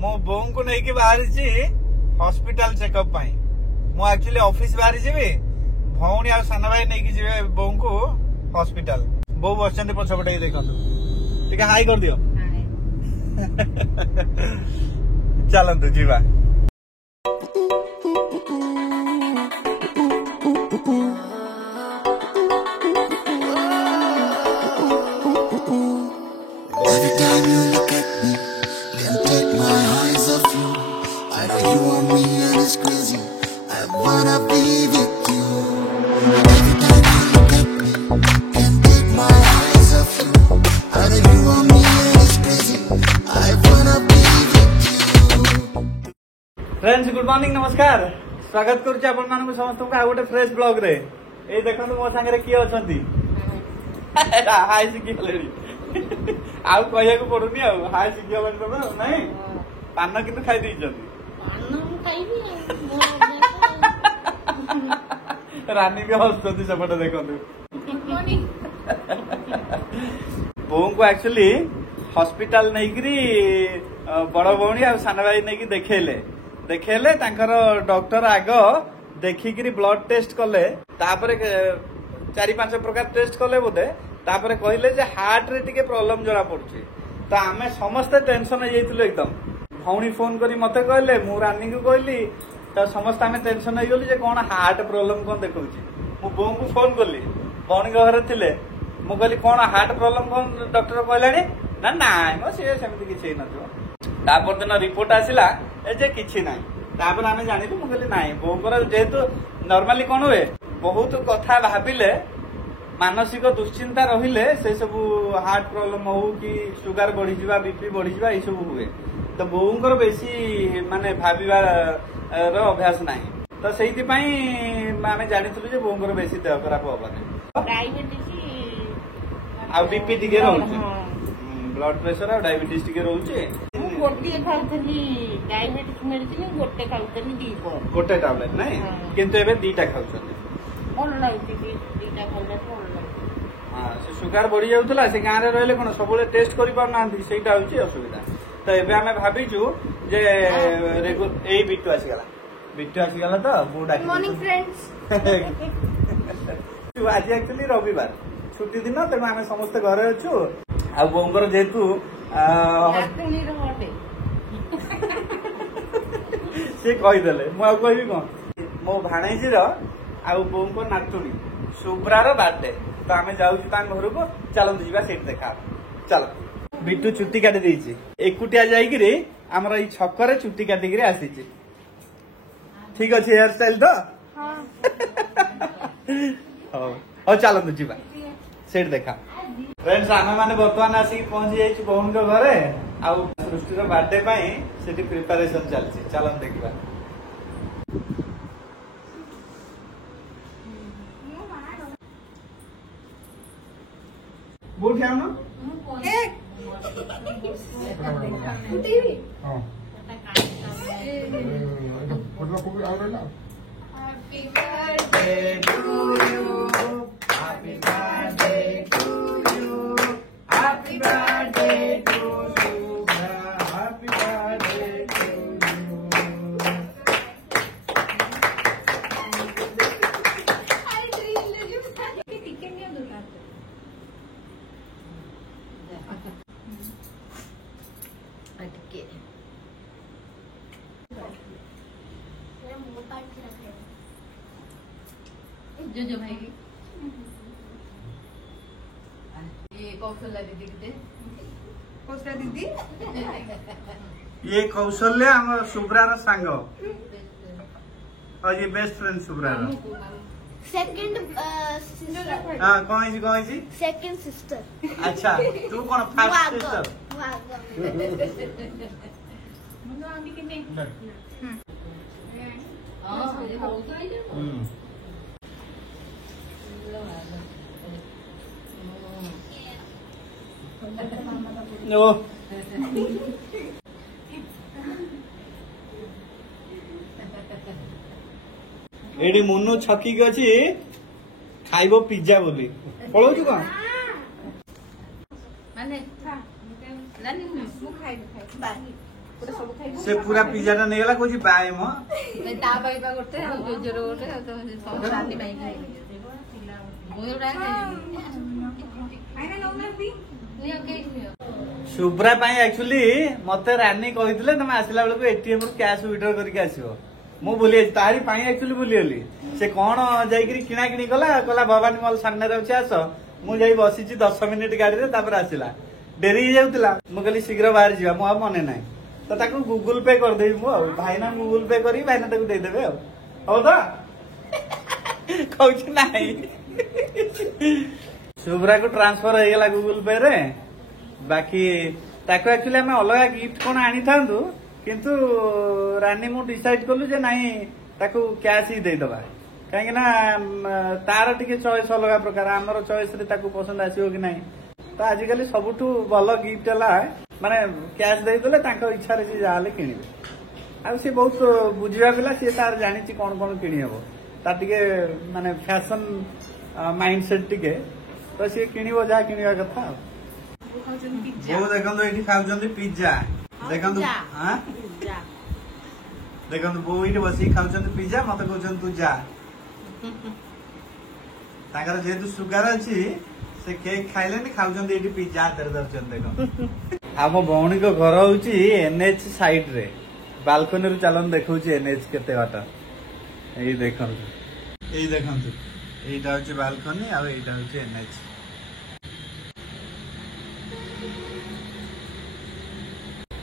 मो बों को नहीं बाहरी हॉस्पिटल चेकअप मु एक्चुअली ऑफिस बाहरी जी भौणी आ सान भाई नहीं जी बों को हॉस्पिटल बो बस पछपटे देखो टे हाई कर दियो चलतु जीवा Every time you look at me, can't take my eyes off you. I know you want me and it's crazy. I wanna be with you. Every time you look at me, can't take my eyes off you. I know you want me and it's crazy. I wanna be with you. Friends good morning नमस्कार स्वागत करुच्ची आपण मानक समस्त को गोटे fresh blog रे ए देखो मो सांगे किए अच्छा हाय शिखी आउ कहया को पड़ुनी हाय शिखी तुम नहीं पान कितु खाई रानी भी हसुँच सेपटे देखु बो को एक्चुअली हॉस्पिटल नहीं बड़ भौणी आ सान भाई नहीं देखेले डॉक्टर आग देखिकी ब्लड टेस्ट कले तापर 4-5 प्रकार टेस्ट कले बोधे तापर कहले जे हार्ट रे टिके प्रॉब्लम जरा पड़ुची तो आमे समस्ते टेंशन हो जाइतलो एकदम भौणी फोन करी मते कहले मु रानी को कहली तो समस्त आमे टेंशन हो गली जे कोन हार्ट प्रॉब्लम कोन देखौची मु बों को फोन करली भौणी घर थिले मु कहली कोन हार्ट प्रॉब्लम कोन डॉक्टर कहलानी ना नाइ मो से सेमति किछि नथियो तापर दिन रिपोर्ट आसिला ए जे किछि नाइ तापर आमे जानिलु मु कहली नाइ बोंकर जेहेतु नॉर्मली कोन हुए बहुत कथा भाबिले मानसिक दुश्चिंता रहिले से सब हार्ट प्रॉब्लम हो कि सुगर बढ़ी जावा बीपी बढ़ी जावा ये सब हुए तो बोंकर बेसी माने भाबिबा रो अभ्यास नाही तो सेहिति पई आमे जानिथलु जे बोंकर बेसी देह खराब होबाने डायबिटीज आ बीपी टिके रहउची ब्लड प्रेशर और डायबिटीज टिके रहउची गोटे खाउथली डायबिटीज मेडिसिन गोटे खाउथली दीपो गोटे टैबलेट नाही किंतु एबे दीटा खाउछन भल लागुची दीटा खाइले भल लागुची हां से सुगर बढ़ी जाउतला से गां रे रहले कोन सबले टेस्ट करि पार नांती सेटा होची असुविधा तो एबे हमें भाबिचु जे एई बिट्टू आसी गला तो गुड मॉर्निंग फ्रेंड्स आज एक्चुअली रविवार छुट्टी दिन तेणु आम समस्त घरे अच्छु आ बोंगर जेहेतु सी कहीदे मुझे कौन मो भाणेजी बों को नातुणी शुभ्रार बर्थडे तो आम जाऊँ घर को चलते जावा से देखा चल बिट्टू चुट्टी काटी देछि एकुटिया जाइकिरी आमर ई छकरे चुट्टी काटिकी आसी ठीक अच्छे हेयर स्टाइल तो हाँ चलते जावा से देखा फ्रेंड्स आम मैंने बर्तमान आसिक पहुंची जाइए बोन घरे आउ सृष्टि बर्थडे से प्रिपरेशन चलती चलन देखा बोल आउन Happy birthday to you. Happy birthday to you. Happy birthday to Shubha. Happy birthday to you. जो भाई ये कौशल्या दीदी किते कौशल्या दीदी ये कौशल्या हम शुभ्रार सांग और ये बेस्ट फ्रेंड शुभ्रार सेकंड सिस्टर हां कौन जी सेकंड सिस्टर अच्छा तू कौन फर्स्ट सिस्टर मुनो आंटी किने नो एडी मुन्नु छकी गछि खाइबो पिज्जा बोली पळौछु कोन माने नानी मु खाइ बाय से पूरा पिज्जा टा नहीं गला कुछ पाए मो ता पाइबा गोटे आ जोजोर गोटे आ तो रानी पाइबा शुभ्रा एक्चुअली मते रानी कही तुम आसला बेलू एटीएम रु कैश विड्रॉ करके आसो मु भूली तारी एक्चुअली भूलीगली से कौन जाइकरी किना किणी कला कला भवानी मॉल सामने अच्छे आस मुझे बसी 10 मिनिट गाड़ी में आसला डेरी हो जाऊला मु कहली शीघ्र बाहर जा मु मने ना तो ताकू गूगल पे कर देबी मु भाईना गूगल पे करी भाईना ताकू दे देबे हो तो कहू ना शुभ्रा को ट्रांसफर हो गला गूगल पे रे बाकी ताको एक्चुअली हमें अलग गिफ्ट कौन आनी था किंतु रानी मु डिसाइड कलु जे नहीं ताको कैश ही दे दबा कहीं ना तार टिके चॉइस अलग प्रकार आमर चॉइस रे ताको पसंद आसीबो कि नहीं तो आजिकल सबुठू भल गिफ्ट है माने कैश दे देले तांको इच्छा रे जे जाले किनिबे आ से बहुत बुझिबा पिला से तार जानिछि कोन कोन किनि हबो ता टिके माने फैशन माइंडसेट टिके तो से किनिबो जा किनिबा कथा वो देखंदो एठी खाउचंदी पिज्जा देखंदो हां देखंदो वो एठी बसी खाउचंदी पिज्जा मते कहउचंदी तू जा ताकर जेतु सुगर अछि से केक खाइले नि खाउचंदी एठी पिज्जा तेरे दर्शन देखो आम भौणी को घर होची एनएच साइड रे बालकनी रु चलन देखौची एनएच केते बाटा एई देखंतु एइटा होची बालकनी आ एइटा होची एनएच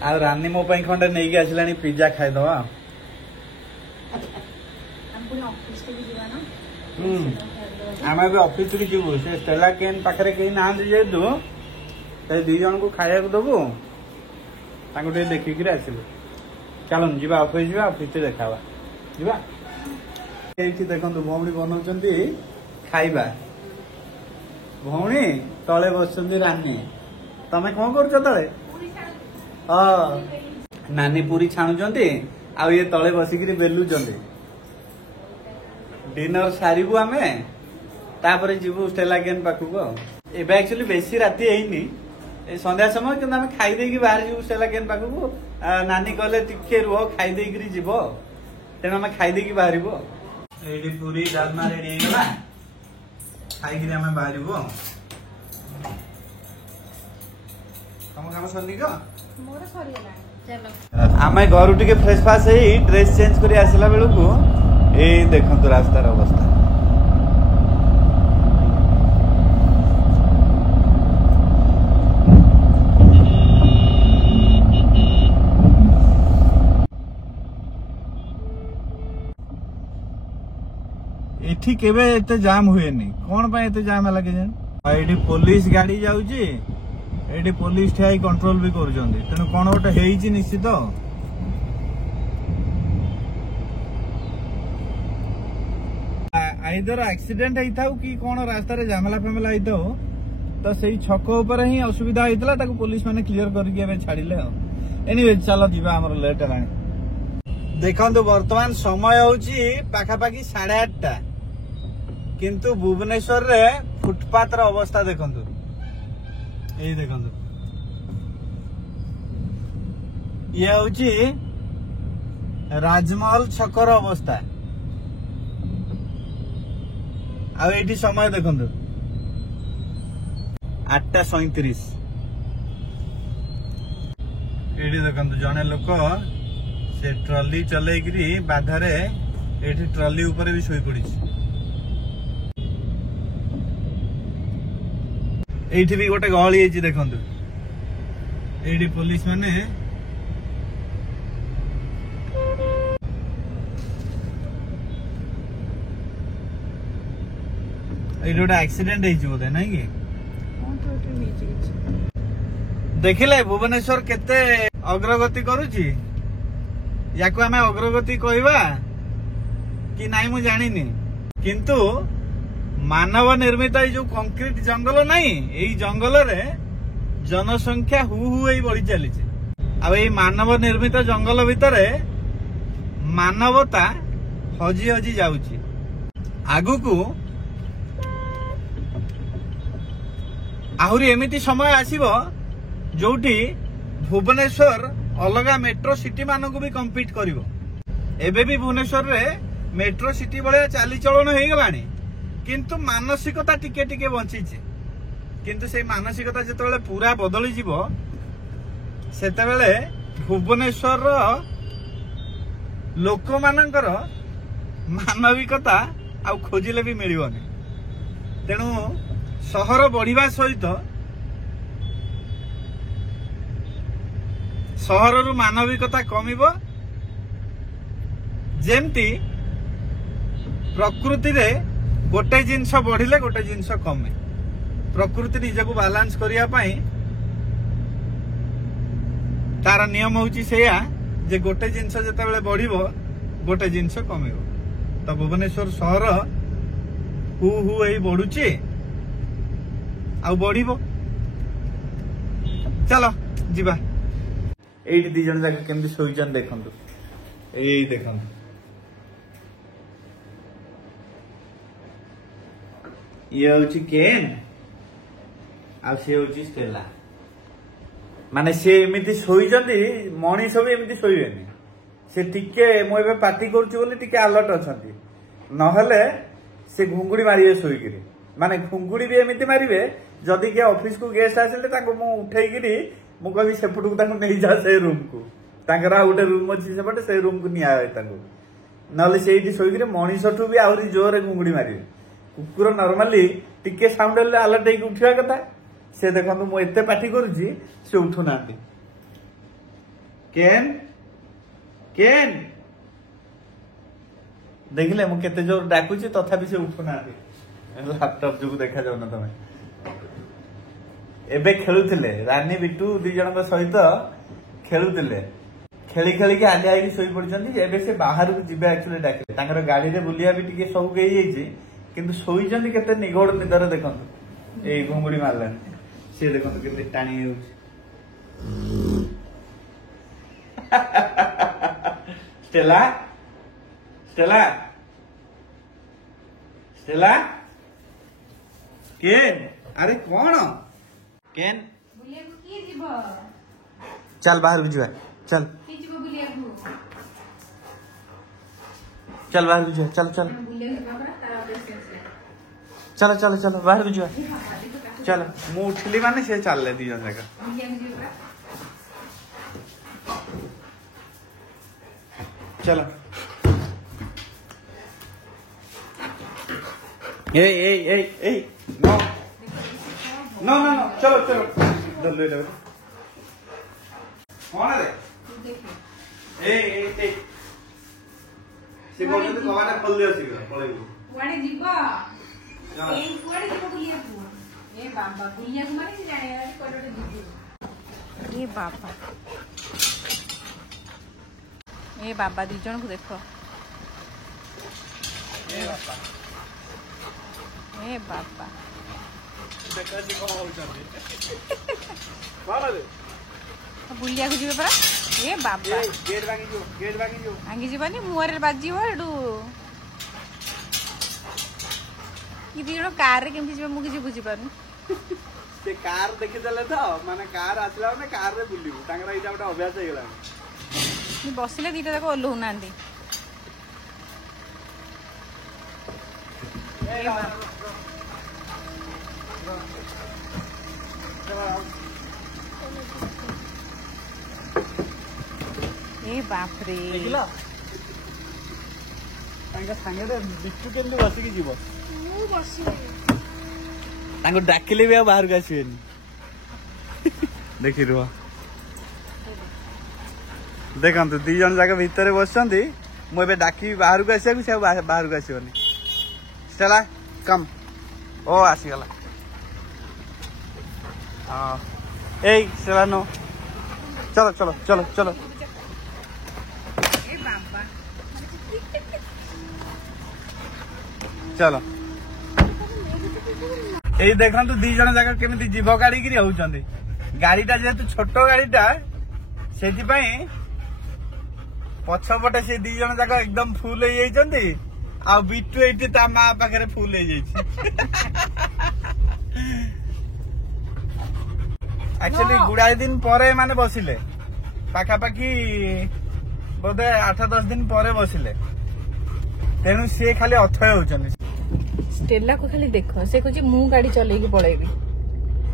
आ रानी मो पई खंडे नै के आसिलानी पिज्जा खाइ दवा आमे भी ऑफिस रे जीवो से स्टेला केन पाखरे केही ना जे दु ते दी जन को खाया को दबो ताको दे देखि कि आसिबो चलन जीवा ऑफिस ते देखावा जीवा एठी देखंतु भौणी बनौचंती खाइबा भौणी तळे बसचंती रानी तमे कोन करछ तळे नानी पूरी छाणुचंती आ ये तळे बसिकरी बेलुचंती डिनर सारिबु आमे तापरे जीवु स्टेला केन पाखु को एबे एक्चुअली बेसी राती हेइनी ए संध्या समय कि आमे खाइ देकी बाहर जीवु स्टेला केन पाखु को नानी कहले टिके रुह खाइ देकी जीवो तेना आमे खाइ देकी बाहरिबो एडी पूरी डालमा रेडी हे गला खाइ कि आमे बाहरिबो काम सरनी को मोर सरी चलो आमे घर उठी के फ्रेश फास हेई ड्रेस चेंज करी आसला बेलू को ए देखंतु रास्तार अवस्था एठी केबे एते जाम हुएनी कोन पय एते जाम लागे जन एठी पुलिस गाड़ी जाउची एठी पुलिस ठेई कंट्रोल भी करूचंदी तेनु कोन गोटे हेइची निश्चित आइदर एक्सीडेंट हेइथाउ कि कोन रास्ता रे जामला फेमला हेइथाउ तो सेही छक ऊपर ही असुविधा हेइतला ताको पुलिस माने क्लियर करके एबे छाडिले एनीवे चलो दिबा हमर लेट हलानी देखंतु वर्तमान समय होची पाखा पाखी 8:30 किंतु भुवनेश्वर रे फुटपाथ र अवस्था देखंतु ए देखंतु ये होची राजमहल छकर अवस्था आ एठी समय देखंतु 8:37 एठी देखंतु जने लोक से ट्रॉली चलेगिरी बाधारे एठी ट्रॉली ऊपर भी सोई पड़ी एठी भी गोटे गहली है देखंतु एठी पुलिस माने एठी गोटे एक्सीडेंट है बोधे नहीं कि देखिले भुवनेश्वर केते अग्रगति करूची याकू आमे अग्रगति कहवा कि नाई मु जानिनी किंतु मानव निर्मित जो कंक्रीट जंगल नहीं यही जंगल रे जनसंख्या हु बढ़ी चली मानव निर्मित जंगल भितर मानवता हजी हजी जाउची आगु को आहुरी एमिति समय आसीबो जोठी भुवनेश्वर अलग मेट्रो सिटी मान को भी कम्पीट करिवो एबे भी भुवनेश्वर रे मेट्रो सिटी भाया चालीचलन हो गलानी किंतु मानसिकता टिके टिके बंचीचे किंतु से मानसिकता जिते पूरा बदली जीवो सेतेबेले भुवनेश्वर लोक मानकर मानविकता आउ खोजिले भी मिलबनी तेणु सहर बढ़िबा सहित सहर मानविकता कमिबो जेमती प्रकृति रे गोटे जिनस बढ़िले गोटे जिनस कमे प्रकृति निजक बालांस करिया पई तार नियम होची सेया जे गोटे जिनस जेतेबेले बढ़िबो गोटे जिनस कमिबो तो भुवनेश्वर सहर हु हु एई बढ़ुची आ बढ़िबो चलो जिबा एई दी जन जाके केमती सोइजन देखंतु एई देखंतु ये होची केन आ से होची स्टेला माने से एमिति सोइजंदी मनीष भी एमिति सोइबेनी से टिके मु एबे पार्टी करछु बोली टिके अलर्ट अछंती नहले से घुंगुड़ी मारिए सोइगिरी माने घुंगुड़ी भी एमिति मारिबे जदी के ऑफिस को गेस्ट आसिले ताको मु उठेइगिरी मु कभी सेपटू को ताको नहीं जा से रूम को तांकरा गोटे रूम अछि सेपटे से रूम को निया आए ताको नहले सेइति सोइगिरी मनीषठू भी आउरी जोरे घुंगुड़ी मारिबे कुकुर नॉर्मली टिके साउंड हेले अलर्ट हेकि उठिया कथा से देखंतु मु एते पार्टी करूची से उठु नांती केन केन देखिले मु केते जोर डाकुची तथापि से उठु नांती लैपटॉप जो देखा जाउ न तमे एबे खेलुथिले रानी बिट्टू दी जनक सहित खेलुथिले खेली खेली के आलिया आइकी सोई पड़छंती एबे से बाहर को जिबे एक्चुअली डाकिले तांकर गाड़ी रे बुलिया भी टिके सब गई जाईची किंतु सोईचंती केते निगोड़ निदर देखंतु ए घुंगुड़ी मारलानी से देखंतु केते टाणी होउची स्टेला स्टेला स्टेला केन अरे कौन केन बुलिया को की जीव चल बाहर बुझवा चल की जीव बुलिया को चल बाहर बुझवा चल चल बुलिया को बाबा तारा ऑपरेशन से चलो चलो चलो बाहर बुझवा चलो मु उठली माने से चलले दी जन जगह बुलिया को जीव चलो ए नो नो नो नो चलो चलो दल ले कौन है ए से बोल तो कवाटा खोल दियो शीघ्र पळेबो कुआडे जीव ए कुआडे जीव बुलिया को ए बाबा बुलिया को माने से जाने वाली कोडोटे जीव ए बाबा ए बाबा दी जन को देखो ए बाबा देखा जी कौन हो जाते कौन है बुलिया को जीव परा ए बाबा गेट भागी जो आंगी जीवानी मुहरे बाजीव एडू कि दी जन कार रे केमति जीव मु किछि बुझी पारनु से कार देखि देले तो माने कार आसला माने कार रे बुलिबु तांगरा इटा गोटे अभ्यास हे गेला नि बसिले दीटा जाको ओल्हौ नांदी ए बाप रे देखिला तांगा संगे रे बिट्टू केली बसी की जीव मु बसी तांको डाकिले भी बाहर का आसीबेनी देखि रुआ देखंतु दी जन जाके भीतर बसचंदी मु एबे डाकी बाहर को आसिया से बाहर को आसीबनी स्टेला कम ओ आसी गला हां ए स्टेला नो चलो चलो चलो चलो ए बाबा चलो ए देखंतु दी जन जाके केमिति जीव गाड़ी गिरी होउचंदी गाड़ीटा जेतु छोट गाड़ीटा सेति पई पछपटे से दी जन जाक एकदम फुल हो जाइछंती आ बिट्टू एठी ता मां पाखरे फुल हो जाइछि एक्चुअली गुड़ाई दिन परे माने बसिले ପାଖାପାଖି ବୋଧେ 8-10 ଦିନ ପରେ ବସିଲେ ତେଣୁ ସିଏ ଖାଲି ଅଥୟ ହଉଛନ୍ତି। ଷ୍ଟେଲା କୁ ଖାଲି ଦେଖ, ସେ କହୁଛି ମୁଁ ଗାଡି ଚଲେଇକି ପଳେଇବି।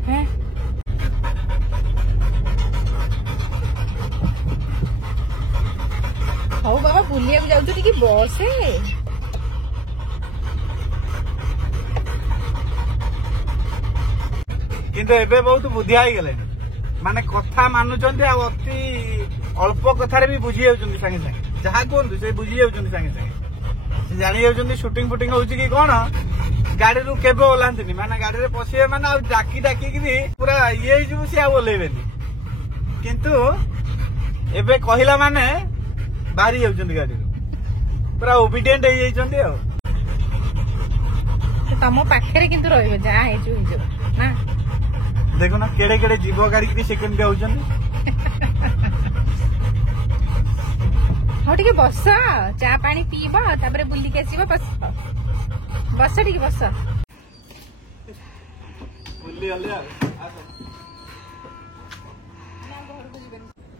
ହେଁ ହଉ ବାବା ବୁଲିବାକୁ ଯାଉଛୁ ଟିକେ ବସେ। କିନ୍ତୁ ଏବେ ବହୁତ ବୁଦ୍ଧିଆ ହେଇଗଲେଣି, ମାନେ କଥା ମାନୁଛନ୍ତି ଆଉ ଅତି ଅଳ୍ପ କଥାରେ ବି ବୁଝି ଯାଉଛନ୍ତି ସାଙ୍ଗେ ସାଙ୍ଗେ। ଯାହା କୁହନ୍ତୁ ସେ ବୁଝି ଯାଉଛନ୍ତି ସାଙ୍ଗେ ସାଙ୍ଗେ। ସେ ଜାଣି ଯାଉଛନ୍ତି ସୁଟିଂ ଫୁଟିଂ ହଉଛି କି କଣ, ଗାଡିରୁ କେବେ ଓହ୍ଲାନ୍ତିନି। ମାନେ ଗାଡିରେ ପଶିବେ ମାନେ ଆଉ ଡାକିକିରି ପୁରା ଇଏ ହେଇଯିବୁ, ସେ ଆଉ ଓହ୍ଲେଇବେନି। କିନ୍ତୁ ଏବେ କହିଲା ମାନେ ବାହାରି ଯାଉଛନ୍ତି ଗାଡିରୁ, ପୁରା ଓବିଡିଏଣ୍ଟ ହେଇଯାଇଛନ୍ତି ଆଉ। ତମ ପାଖରେ କିନ୍ତୁ ରହିବ, ଯାହା ହେଇଯିବ ହେଇଯିବ ନା। ଦେଖୁନ କେଡେ କେଡେ ଜୀବ ଗାଡିକି ସେ କେମିତି ହଉଛନ୍ତି। ହଉ ଟିକେ ବସ, ଚା ପାଣି ପିଇବ, ତାପରେ ବୁଲିକି ଆସିବ। ବସ ବସ ଟିକେ ବସ।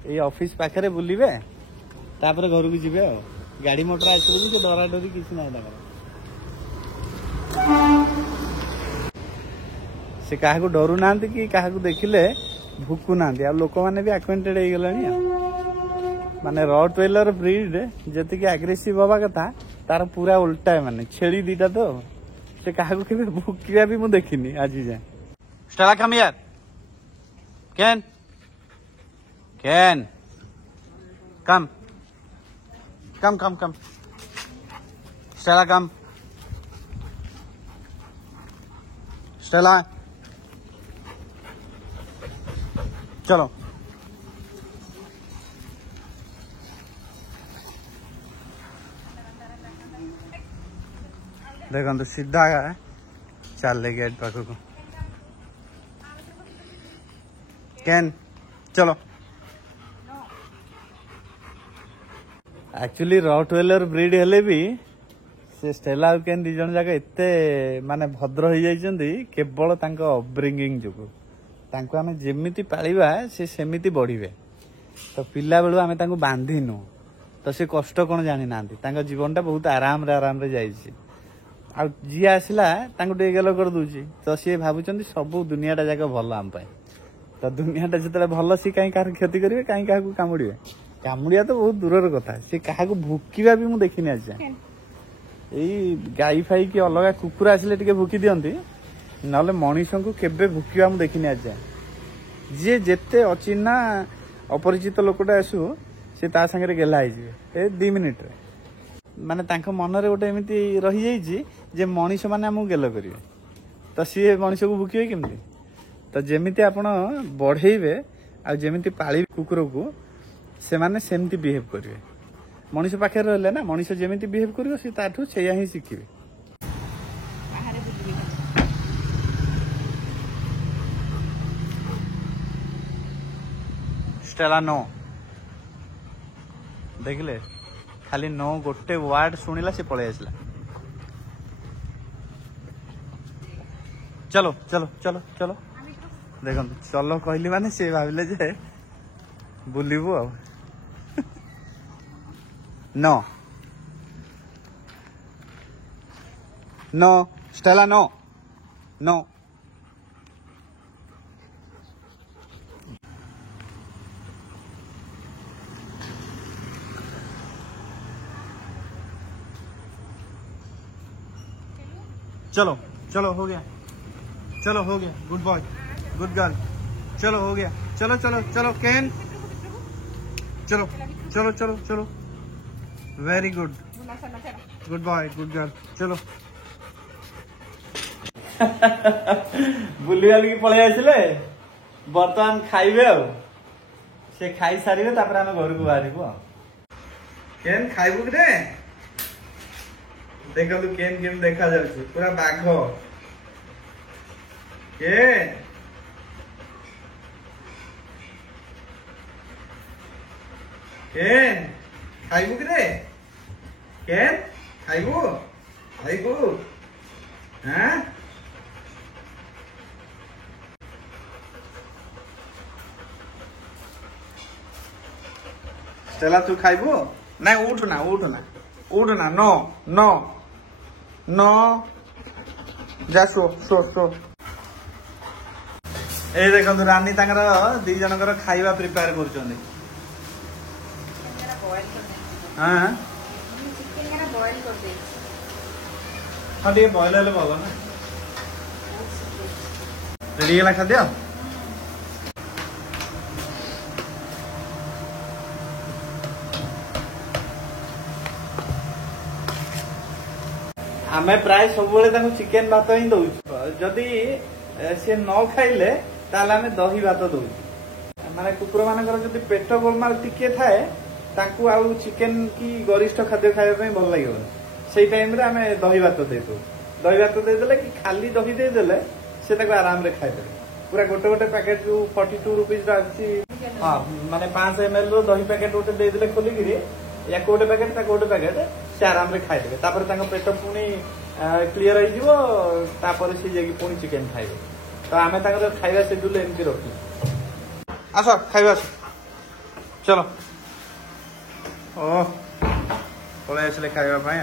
ଏଇ ଅଫିସ ପାଖରେ ବୁଲିବେ, ତାପରେ ଘରକୁ ଯିବେ ଆଉ। ଗାଡି ମଟର ଆସିବ ସେ ଡରା ଡରି କିଛି ନାହିଁ ତାଙ୍କର। ସେ କାହାକୁ ଡରୁ ନାହାନ୍ତି କି କାହାକୁ ଦେଖିଲେ ଭୁକୁ ନାହାନ୍ତି। ଆଉ ଲୋକମାନେ ବି ଆକ୍ୱେଣ୍ଟେଡ ହେଇଗଲେଣି ଆଉ। ମାନେ ରଟୱେଲର ବ୍ରିଡ ଯେତିକି ଆଗ୍ରେସିଭ ହବା କଥା ତାର ପୁରା ଉଲ୍ଟା। ମାନେ ଛେଳି ଦିଟା ତ, ସେ କାହାକୁ କେବେ ଭୁକିବା ବି ମୁଁ ଦେଖିନି ଆଜି ଯାଏ। Stella come here. Can come come come come Stella come Stella चलो देखो तो सीधा चल गेट पाखक कैन चलो एक्चुअली रॉटवेलर ब्रीड हेले भी से स्टेला और केन दी जन जाक एते माने भद्र हो जाइछन्ती केवल तांको अपब्रिंगिंग जोगु तांको आमे जेमिति पालिबा से सेमिति बढ़िबे। तो पिला बेलु आमे तांको बांधिनु तो से कष्ट कोन जानि नांती। तांको जीवनटा बहुत आराम रे जाइछि। आ जी आसिला तांको टे गेलो कर दूची तो से भाबुचन्ती सब दुनियाटा जाक भलो आम पाए। तो दुनियाटा जतले भलो सी काई कार क्षति करिवे काई काहू कामुडिवे। कामुड़िया तो बहुत दूर कथा से क्या भुकिबा भी मुझे देखनी आज यही गाई फाई कि अलग कुकुर आसिले टिके भुकी दियंती नले मनीष को केबे भुकिबा मुझे देखनी आज जी जेते अचिन्ना अपरिचित लोकटा आसु से ता संगे गेला ए 2 मिनिट रे माने तांको मन रे गोटे एमिति रही जाइछि जे मनीष माने हमहु गेलो करिवे तो सी मनीष को भुकिबे केमति। तो जेमिति आपण बढ़ेइबे आ जेमिति पाळी कुकुर को से माने सेमती बिहेव करिवे। मनीष पाखे रहले ना मनीष जेमिति बिहेव करिवो से ताठू सेया ही शिखिबे। स्टेला नो देखले खाली नो गोटे वर्ड सुनिला से पळे आसला। चलो चलो चलो चलो देखो चलो कहली माने से भाबिले जे बुलिबो आ no no Stella no no चलो चलो हो गया गुड बॉय गुड गर्ल चलो हो गया चलो चलो चलो कैन चलो चलो चलो चलो very good good boy good girl चलो बुली वाली पळे आसिले बर्तमान खाइबे आ से खाई सारिबे तापर हम घर को बाहरिबो केन खाइबु कि रे देखलु केन केन देखा जाउछि पूरा बाघ के केन खाइबु कि रे केन खाइबु खाइबु हां स्टेला तू खाइबू ना उठ ना उठ ना उठ ना नो नो नो जा शो शो शो ए देखो रानी तांकर दी जनकर खाइबा प्रिपेयर कर हाँ हाँ टे बॉयल हेल्ले भल ना रेडी है खाद्य आमे प्राय सब चिकेन भात ही दौ जदि सी न खाइले ताले आमे दही भात दौ माने कुकुर मानकर जदि पेट गोलमाल टिके थाए तांकू आउ चिकेन की गरिष्ठ खाद्य खाइबा पई भल लागियो सेई टाइम रे आमे दही भात देतो दही भात दे देले कि खाली दही दे देले से ताको आराम रे खाइ देले पूरा गोटे गोटे पैकेट जो 42 रुपीस रा अछि हां माने 5 ml रो दही पैकेट गोटे दे देले खोली गिरी या कोटे पैकेट ता कोटे पैकेट से आराम रे खाइ देले तापर ताको पेट पुनी क्लियर हो जिवो तापर से जेकी पुनी चिकेन खाइबे तो आमे ताको खाइबा शेड्यूल एमती रखी आसो खाइबा चलो ओ पळे आसले खाइबा पाए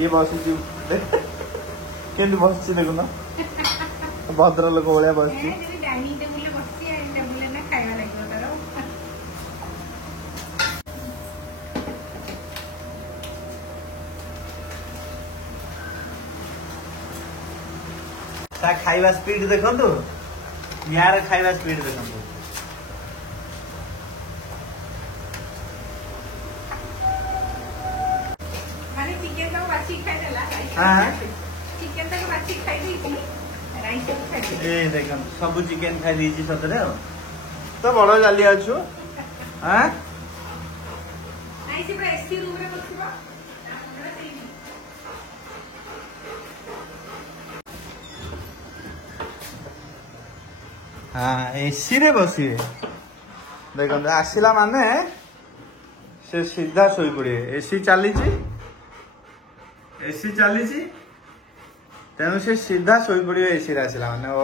ये बस केंद्र बस देखो ना भद्र लोक भाया बस खाइबा स्पीड देखंतु यार खाइबा स्पीड देखंतु माने चिकेन तो बासी खाइ देला हां चिकेन तो बासी खाइ दी राइस तो खाइ ए देखन सब चिकेन खाइ दी सतरे तो बड़ जाली आछु हां नाइ से पूरा एसी रूम रे बसिबा हाँ एसी रे बसी देखो आसला माने से सीधा शोई पड़े एसी चली तेणु से सीधा शोई पड़े एसी रे आसला माने ओ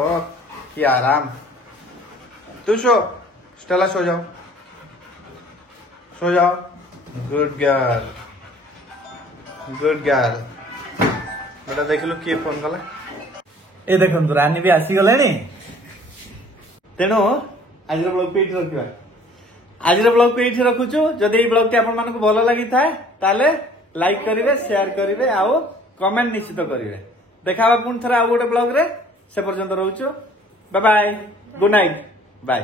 कि आराम तू शो स्टेला सो जाओ गुड गर्ल बेटा देख लो किए फोन कला ए देखो रानी भी आसी गले तेणु आज ब्लॉग को ये रखा आज ब्लॉग को ये रखुचु जदि ब्लॉग टी आपन भल लगी थाए लाइक करेंगे शेयर करेंगे आउ कमेंट निश्चित करेंगे देखा पुणी थे आउ गोटे ब्लॉग रे से पर्यंत रोचु bye bye good night bye.